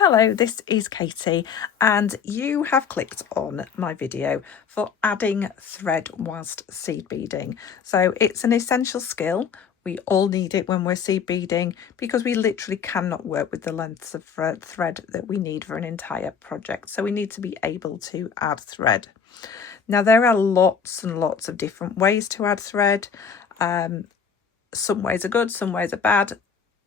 Hello, this is Katie, and you have clicked on my video for adding thread whilst seed beading. So it's an essential skill. We all need it when we're seed beading because we literally cannot work with the lengths of thread that we need for an entire project. So we need to be able to add thread. Now, there are lots and lots of different ways to add thread. Some ways are good, some ways are bad.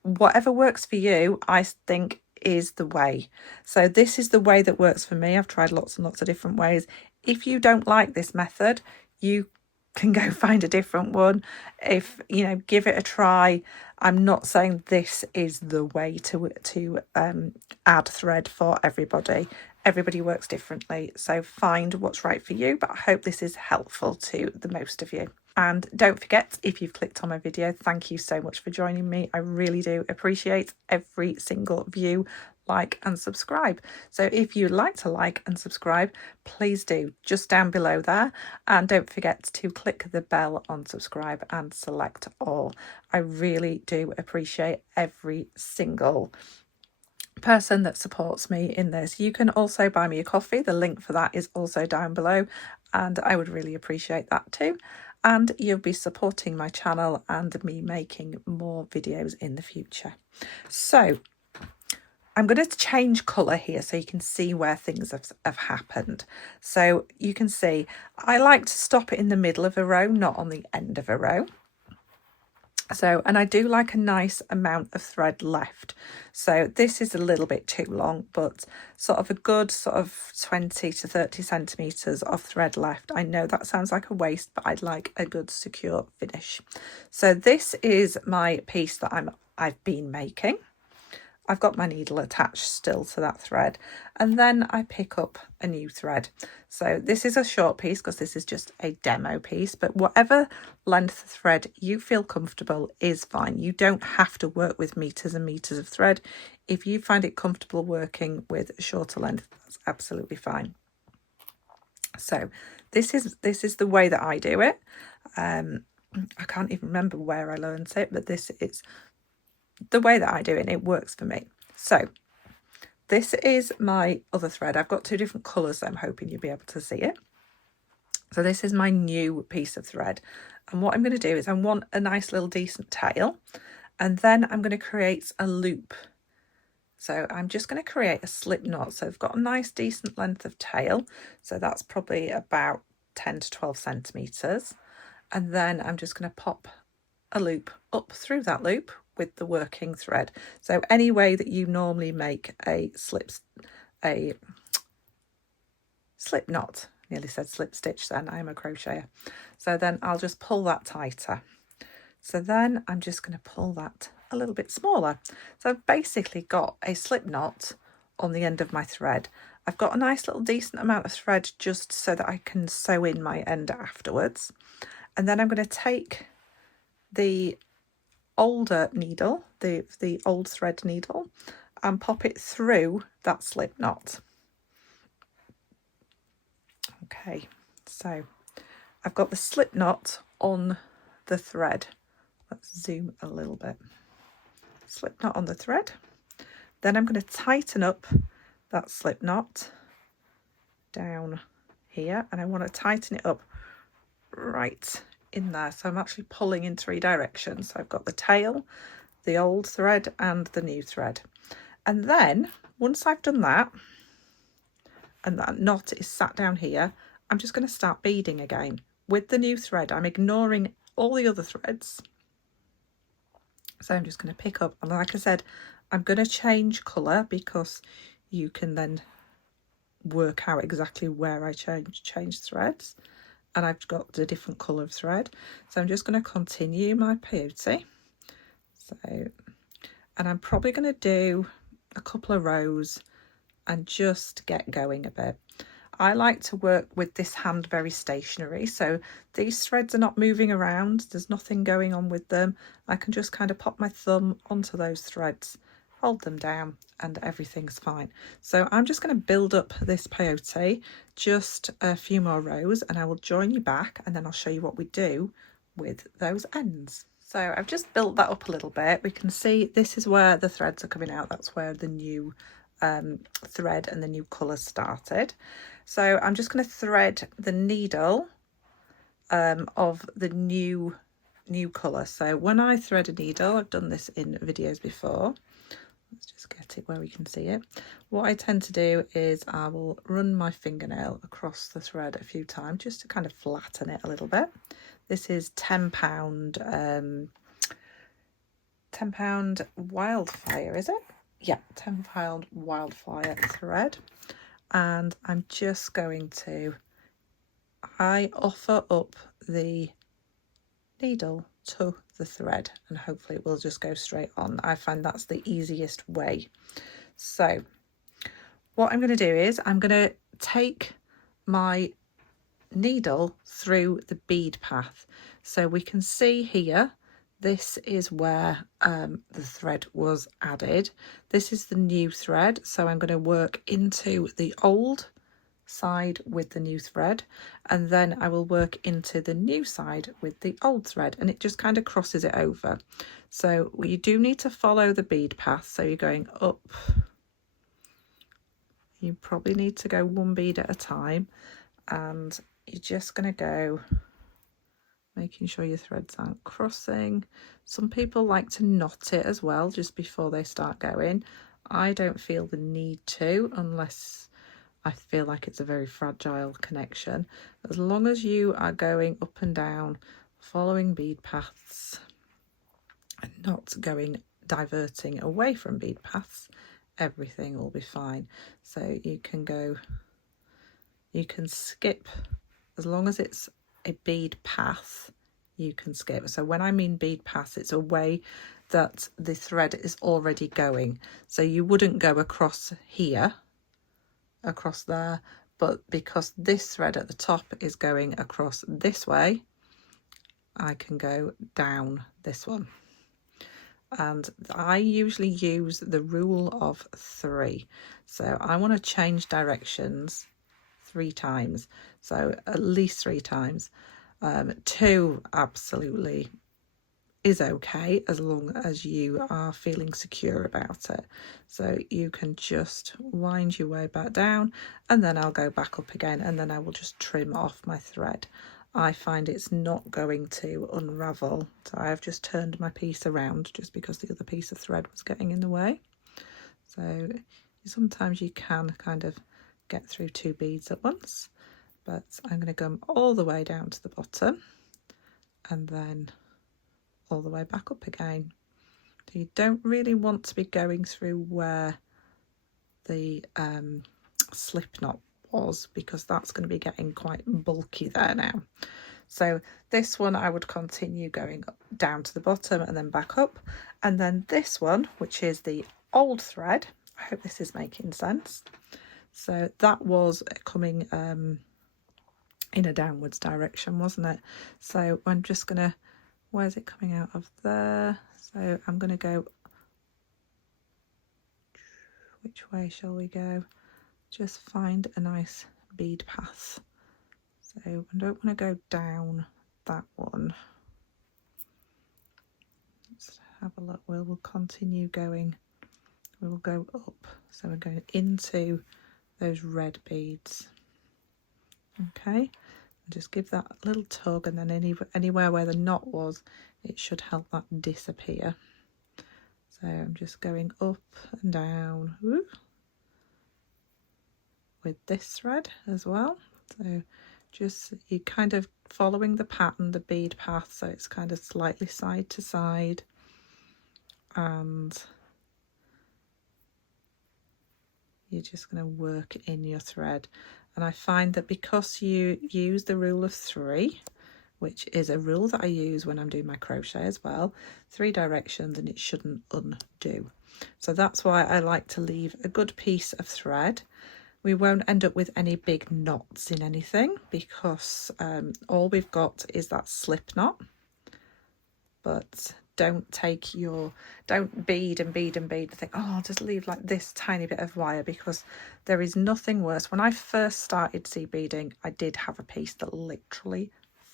Whatever works for you, I think, is the way. So this is the way that works for me. I've tried lots and lots of different ways. If you don't like this method, you can go find a different one. Give it a try. I'm not saying this is the way to add thread for everybody. Everybody works differently, so find what's right for you, but I hope this is helpful to the most of you. And don't forget, if you've clicked on my video, thank you so much for joining me. I really do appreciate every single view, like and subscribe. So if you'd like to like and subscribe, please do, just down below there. And don't forget to click the bell on subscribe and select all. I really do appreciate every single person that supports me in this. You can also buy me a coffee. The link for that is also down below, and I would really appreciate that too. And you'll be supporting my channel and me making more videos in the future. So I'm going to change colour here so you can see where things have happened. So you can see I like to stop it in the middle of a row, not on the end of a row. So, and I do like a nice amount of thread left. So this is a little bit too long, but sort of a good 20 to 30 centimetres of thread left. I know that sounds like a waste, but I'd like a good secure finish. So this is my piece that I've been making. I've got my needle attached still to that thread, and then I pick up a new thread. So this is a short piece because this is just a demo piece, but whatever length of thread you feel comfortable is fine. You don't have to work with meters and meters of thread. If you find it comfortable working with a shorter length, that's absolutely fine. So this is the way that I do it. I can't even remember where I learned it, but this is the way that I do it, and it works for me. So this is my other thread. I've got two different colours, so I'm hoping you'll be able to see it. So this is my new piece of thread, and what I'm going to do is I want a nice little decent tail, and then I'm going to create a loop. So I'm just going to create a slip knot. So I've got a nice decent length of tail, so that's probably about 10 to 12 centimetres, and then I'm just going to pop a loop up through that loop with the working thread. So any way that you normally make a slip knot, nearly said slip stitch then, I'm a crocheter. So then I'll just pull that tighter. So then I'm just going to pull that a little bit smaller. So I've basically got a slip knot on the end of my thread. I've got a nice little decent amount of thread just so that I can sew in my end afterwards. And then I'm going to take the older needle, the old thread needle, and pop it through that slip knot. Okay, so I've got the slip knot on the thread. Let's zoom a little bit. Slip knot on the thread. Then I'm going to tighten up that slip knot down here, and I want to tighten it up right in there. So I'm actually pulling in 3 directions. So I've got the tail, the old thread, and the new thread. And then once I've done that, and that knot is sat down here, I'm just going to start beading again with the new thread. I'm ignoring all the other threads. So I'm just going to pick up, and like I said, I'm going to change colour because you can then work out exactly where I change threads. And I've got a different colour of thread. So I'm just going to continue my peyote. And I'm probably going to do a couple of rows and just get going a bit. I like to work with this hand very stationary, so these threads are not moving around. There's nothing going on with them. I can just kind of pop my thumb onto those threads, hold them down, and everything's fine. So I'm just going to build up this peyote, just a few more rows, and I will join you back, and then I'll show you what we do with those ends. So I've just built that up a little bit. We can see this is where the threads are coming out. That's where the new thread and the new colour started. So I'm just going to thread the needle of the new colour. So when I thread a needle, I've done this in videos before. Let's just get it where we can see it. What I tend to do is I will run my fingernail across the thread a few times just to kind of flatten it a little bit. This is £10 wildfire, is it? Yeah, £10 wildfire thread. And I'm just going to, I offer up the needle to the thread and hopefully it will just go straight on. I find that's the easiest way. So what I'm going to do is I'm going to take my needle through the bead path. So we can see here, this is where the thread was added. This is the new thread. So I'm going to work into the old side with the new thread, and then I will work into the new side with the old thread, and it just kind of crosses it over. So you do need to follow the bead path. So you're going up, you probably need to go one bead at a time, and you're just going to go making sure your threads aren't crossing. Some people like to knot it as well just before they start going. I don't feel the need to unless I feel like it's a very fragile connection. As long as you are going up and down, following bead paths and not diverting away from bead paths, everything will be fine. So you can go, you can skip, as long as it's a bead path, you can skip. So when I mean bead path, it's a way that the thread is already going. So you wouldn't go across here, across there, but because this thread at the top is going across this way, I can go down this one. And I usually use the rule of 3. So I want to change directions 3 times, so at least 3 times. 2 absolutely is okay as long as you are feeling secure about it. So you can just wind your way back down, and then I'll go back up again, and then I will just trim off my thread. I find it's not going to unravel, so I have just turned my piece around just because the other piece of thread was getting in the way. So sometimes you can kind of get through 2 beads at once, but I'm going to come all the way down to the bottom and then all the way back up again. So you don't really want to be going through where the slip knot was, because that's going to be getting quite bulky there now. So this one I would continue going down to the bottom and then back up, and then this one, which is the old thread, I hope this is making sense. So that was coming in a downwards direction, wasn't it? So I'm just gonna, where's it coming out of there? So I'm going to go, which way shall we go? Just find a nice bead path. So I don't want to go down that one. Let's have a look. We'll continue going. We'll go up. So we're going into those red beads. Okay. Just give that a little tug, and then anywhere where the knot was, it should help that disappear. So I'm just going up and down with this thread as well. So just, you kind of following the pattern, the bead path, so it's kind of slightly side to side, and you're just going to work in your thread. And I find that because you use the rule of 3, which is a rule that I use when I'm doing my crochet as well, 3 directions, and it shouldn't undo. So that's why I like to leave a good piece of thread. We won't end up with any big knots in anything, because all we've got is that slip knot. But don't bead and bead and bead and think, oh, I'll just leave like this tiny bit of wire, because there is nothing worse. When I first started seed beading, I did have a piece that literally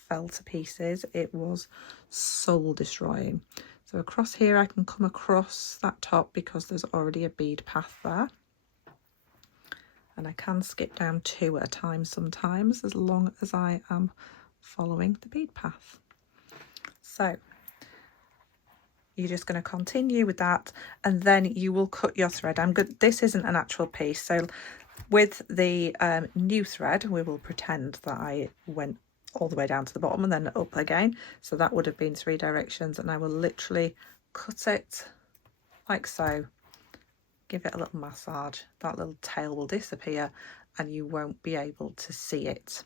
fell to pieces. It was soul destroying. So across here I can come across that top because there's already a bead path there. and I can skip down 2 at a time sometimes, as long as I am following the bead path. So you're just going to continue with that, and then you will cut your thread. This isn't an actual piece, so with the new thread we will pretend that I went all the way down to the bottom and then up again, so that would have been 3 directions, and I will literally cut it like so, give it a little massage, that little tail will disappear and you won't be able to see it.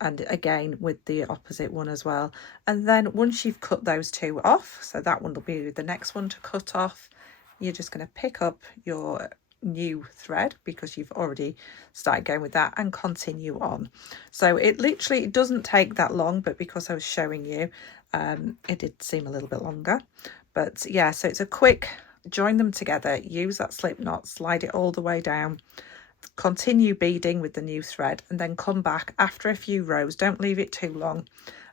And again with the opposite one as well. And then once you've cut those 2 off, so that one will be the next one to cut off, you're just going to pick up your new thread, because you've already started going with that, and continue on. So it literally doesn't take that long, but because I was showing you, it did seem a little bit longer. But yeah, so it's a quick join them together, use that slip knot, slide it all the way down, continue beading with the new thread, and then come back after a few rows. Don't leave it too long,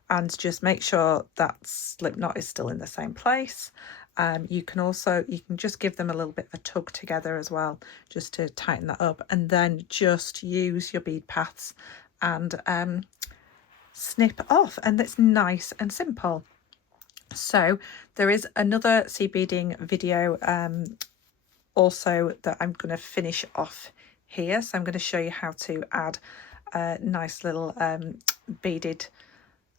and just make sure that slip knot is still in the same place. You can just give them a little bit of a tug together as well, just to tighten that up, and then just use your bead paths and snip off, and it's nice and simple. So there is another seed beading video also that I'm going to finish off here. So I'm going to show you how to add a nice little beaded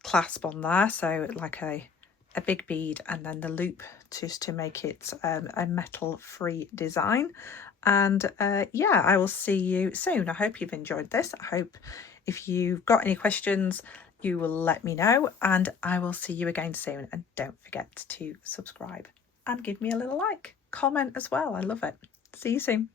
clasp on there, so like a big bead and then the loop just to make it a metal free design. And yeah, I will see you soon. I hope you've enjoyed this. I hope if you've got any questions you will let me know, and I will see you again soon. And don't forget to subscribe and give me a little like, comment as well. I love it. See you soon.